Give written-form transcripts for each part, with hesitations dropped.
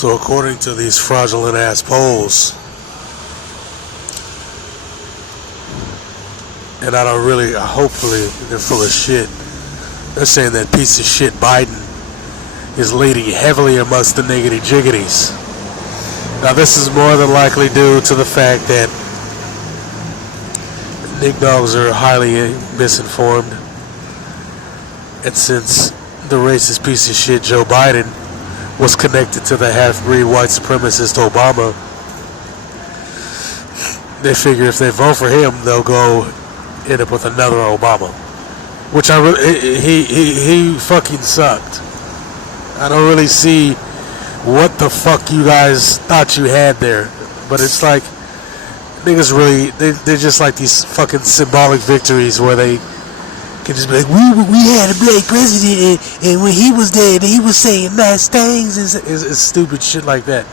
So according to these fraudulent ass polls, and hopefully they're full of shit, they're saying that piece of shit Biden is leading heavily amongst the niggity jiggities. Now this is more than likely due to the fact that nigdogs are highly misinformed, and since the racist piece of shit Joe Biden was connected to the half-breed white supremacist Obama, they figure if they vote for him, they'll go end up with another Obama, which he fucking sucked. I don't really see what the fuck you guys thought you had there, but it's like niggas really they're just like these fucking symbolic victories where they can just be like, we had a black president, and when he was there, he was saying nice things, and stupid shit like that.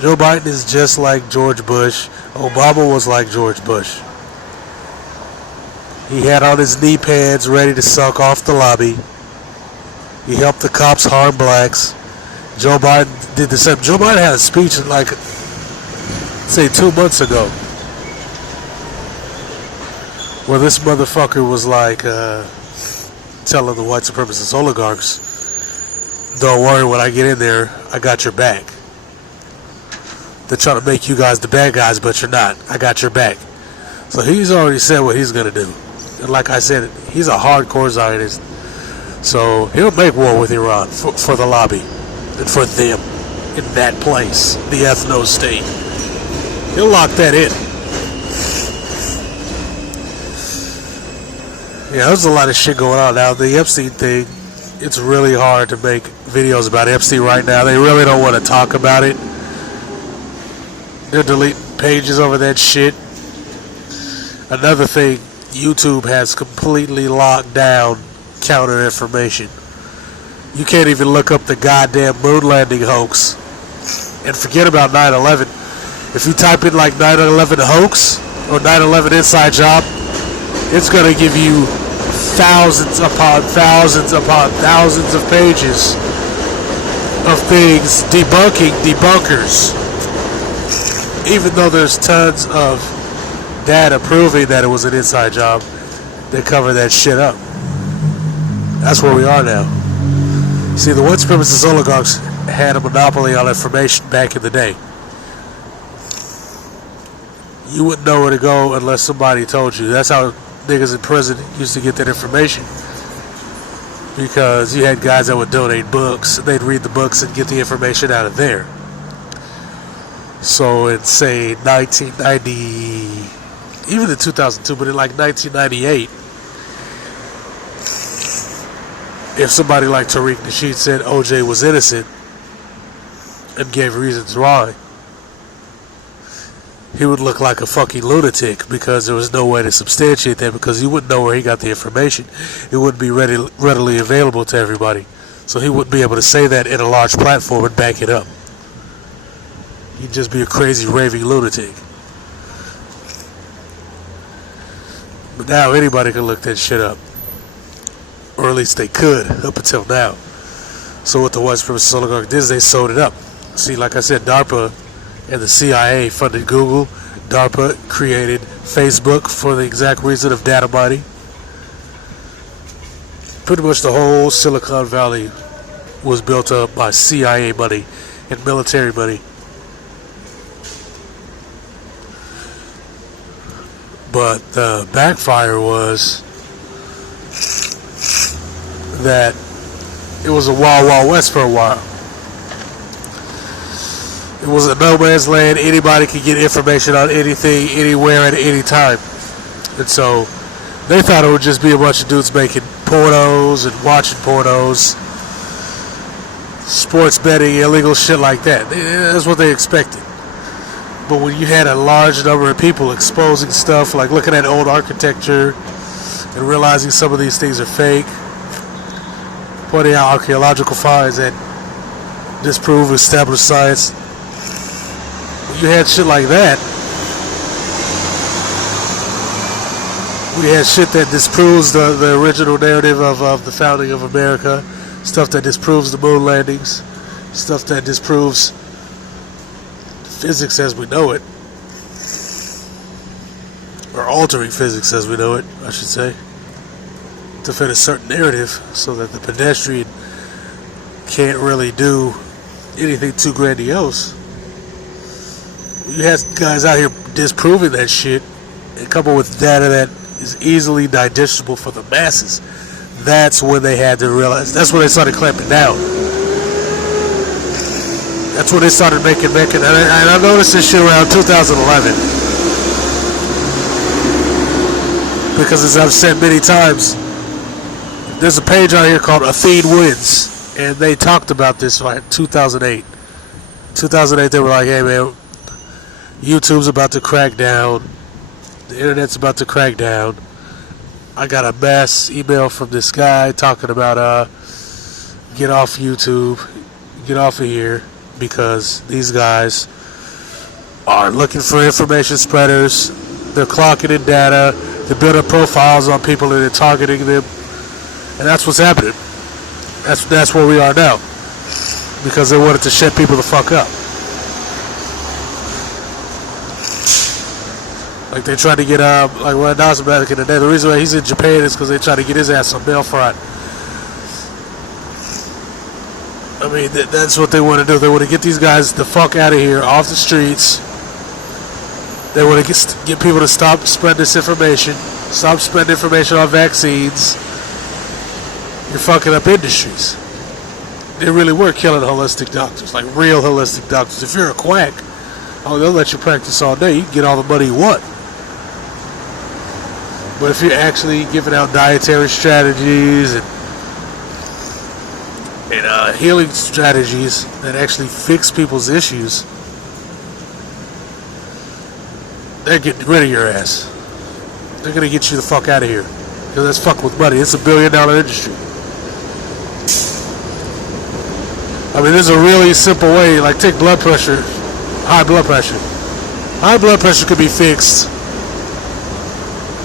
Joe Biden is just like George Bush. Obama was like George Bush. He had on his knee pads ready to suck off the lobby. He helped the cops harm blacks. Joe Biden did the same. Joe Biden had a speech like, say, 2 months ago, where this motherfucker was like telling the white supremacist oligarchs, don't worry, when I get in there, I got your back. They're trying to make you guys the bad guys, but you're not. I got your back. So he's already said what he's going to do. And like I said, he's a hardcore Zionist. So he'll make war with Iran for the lobby and for them in that place, the ethno-state. He'll lock that in. Yeah, there's a lot of shit going on now. The Epstein thing, it's really hard to make videos about Epstein right now. They really don't want to talk about it. They're deleting pages over that shit. Another thing, YouTube has completely locked down counter information. You can't even look up the goddamn moon landing hoax. And forget about 9/11. If you type in like 9/11 hoax or 9/11 inside job, it's going to give you thousands upon thousands upon thousands of pages of things debunking debunkers. Even though there's tons of data proving that it was an inside job, they cover that shit up. That's where we are now. See, the white supremacist oligarchs had a monopoly on information back in the day. You wouldn't know where to go unless somebody told you. That's how niggas in prison used to get that information. Because you had guys that would donate books, and they'd read the books and get the information out of there. So in, say, 1990, even in 2002, but in like 1998, if somebody like Tariq Nasheed said OJ was innocent and gave reasons why, he would look like a fucking lunatic because there was no way to substantiate that, because you wouldn't know where he got the information. It wouldn't be readily available to everybody. So he wouldn't be able to say that in a large platform and back it up. He'd just be a crazy, raving lunatic. But now anybody can look that shit up. Or at least they could, up until now. So what the white supremacist oligarch did is they sewed it up. See, like I said, DARPA and the CIA funded Google. DARPA created Facebook for the exact reason of data mining. Pretty much the whole Silicon Valley was built up by CIA money and military money. But the backfire was that it was a wild, wild west for a while. It was a no man's land. Anybody could get information on anything, anywhere, at any time. And so they thought it would just be a bunch of dudes making pornos and watching pornos, sports betting, illegal shit like that. That's what they expected. But when you had a large number of people exposing stuff, like looking at old architecture and realizing some of these things are fake, pointing out archaeological finds that disprove established science, when you had shit like that, we had shit that disproves the original narrative of the founding of America, stuff that disproves the moon landings, stuff that disproves physics as we know it, or altering physics as we know it, I should say, to fit a certain narrative so that the pedestrian can't really do anything too grandiose. You have guys out here disproving that shit and come up with data that is easily digestible for the masses. That's when they had to realize. That's when they started clamping down. That's when they started making. And I noticed this shit around 2011. Because as I've said many times, there's a page out here called Athene Wins. And they talked about this like 2008. 2008, they were like, hey man, YouTube's about to crack down. The internet's about to crack down. I got a mass email from this guy talking about get off YouTube, get off of here, because these guys are looking for information spreaders. They're clocking in data. They're building profiles on people and they're targeting them. And that's what's happening. That's where we are now. Because they wanted to shut people the fuck up. Like they tried to get like Ron Dawson back in the day. The reason why he's in Japan is because they tried to get his ass on bail fraud. I mean, that's what they want to do. They want to get these guys the fuck out of here, off the streets. They want to get people to stop spreading this information, stop spreading information on vaccines. You're fucking up industries. They really were killing holistic doctors, like real holistic doctors. If you're a quack, oh, they'll let you practice all day. You can get all the money you want. But if you're actually giving out dietary strategies and healing strategies that actually fix people's issues, they're getting rid of your ass. They're going to get you the fuck out of here. Because that's fucking with money. It's $1 billion industry. I mean, there's a really simple way, like take blood pressure, high blood pressure. High blood pressure could be fixed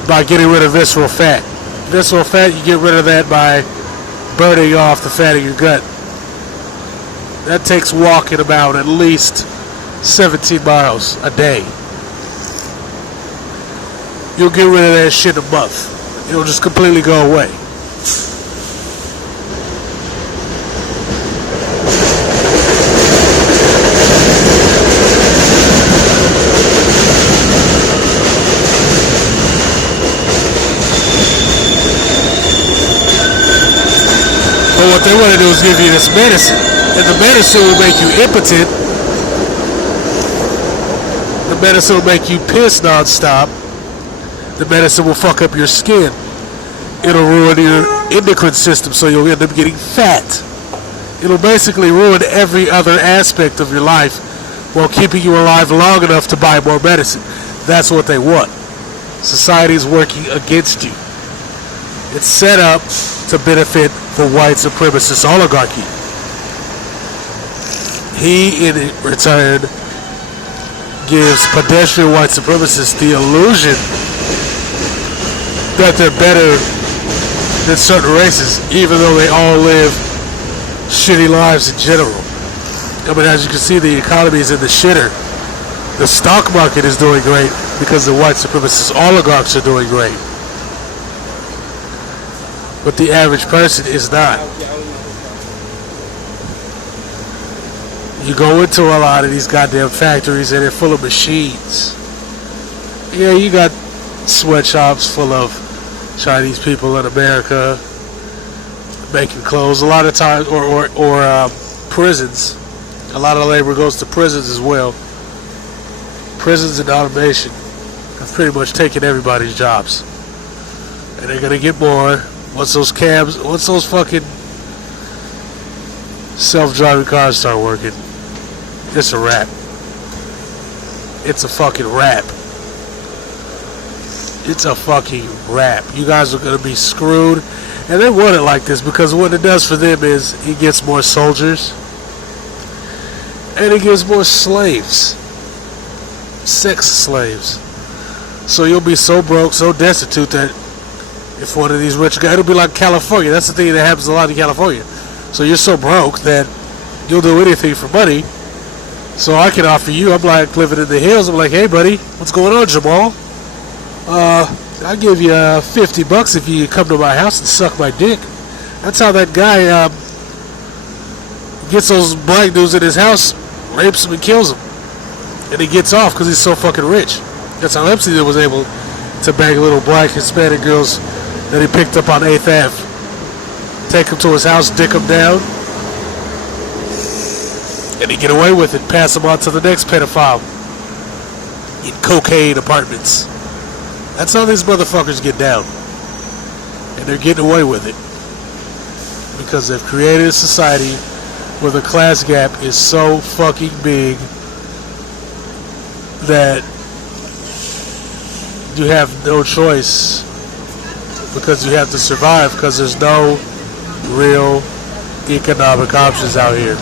by getting rid of visceral fat. Visceral fat, you get rid of that by burning off the fat in your gut. That takes walking about at least 17 miles a day. You'll get rid of that shit in a month. It'll just completely go away. But what they want to do is give you this medicine. And the medicine will make you impotent. The medicine will make you piss nonstop. The medicine will fuck up your skin. It'll ruin your endocrine system, so you'll end up getting fat. It'll basically ruin every other aspect of your life while keeping you alive long enough to buy more medicine. That's what they want. Society is working against you. It's set up to benefit the white supremacist oligarchy. He, in return, gives pedestrian white supremacists the illusion that they're better than certain races, even though they all live shitty lives in general. I mean, as you can see, the economy is in the shitter. The stock market is doing great because the white supremacist oligarchs are doing great. But the average person is not. You go into a lot of these goddamn factories and they're full of machines. Yeah, you got sweatshops full of Chinese people in America making clothes. A lot of times, or prisons. A lot of labor goes to prisons as well. Prisons and automation have pretty much taken everybody's jobs. And they're going to get more. Once those fucking self-driving cars start working, it's a wrap. It's a fucking wrap. It's a fucking wrap. You guys are going to be screwed. And they want it like this because what it does for them is it gets more soldiers and it gives more slaves. Sex slaves. So you'll be so broke, so destitute that if one of these rich guys, it'll be like California. That's the thing that happens a lot in California. So you're so broke that You'll do anything for money. So I can offer you. I'm like living in the hills. I'm like, hey buddy, what's going on, Jamal? I'll give you $50 if you come to my house and suck my dick. That's how that guy gets those black dudes in his house, rapes them and kills them, and he gets off because he's so fucking rich. That's how Epstein was able to bang little black Hispanic girls that he picked up on 8th Ave, take them to his house, dick them down, and he get away with it, pass them on to the next pedophile in cocaine apartments. That's how these motherfuckers get down, and they're getting away with it because they've created a society where the class gap is so fucking big that you have no choice because you have to survive because there's no real economic options out here.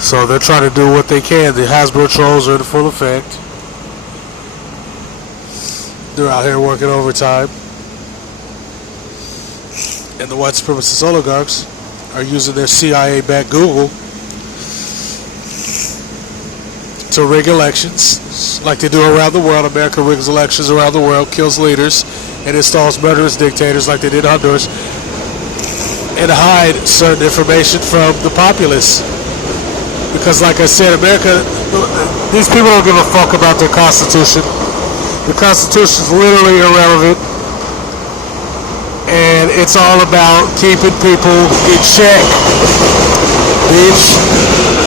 So they're trying to do what they can. The Hasbro trolls are in full effect. They're out here working overtime. And the white supremacist oligarchs are using their CIA-backed Google to rig elections like they do around the world. America rigs elections around the world, kills leaders, and installs murderous dictators like they did in Honduras, and hide certain information from the populace. Because like I said, America, these people don't give a fuck about their Constitution. The Constitution is literally irrelevant. And it's all about keeping people in check, bitch.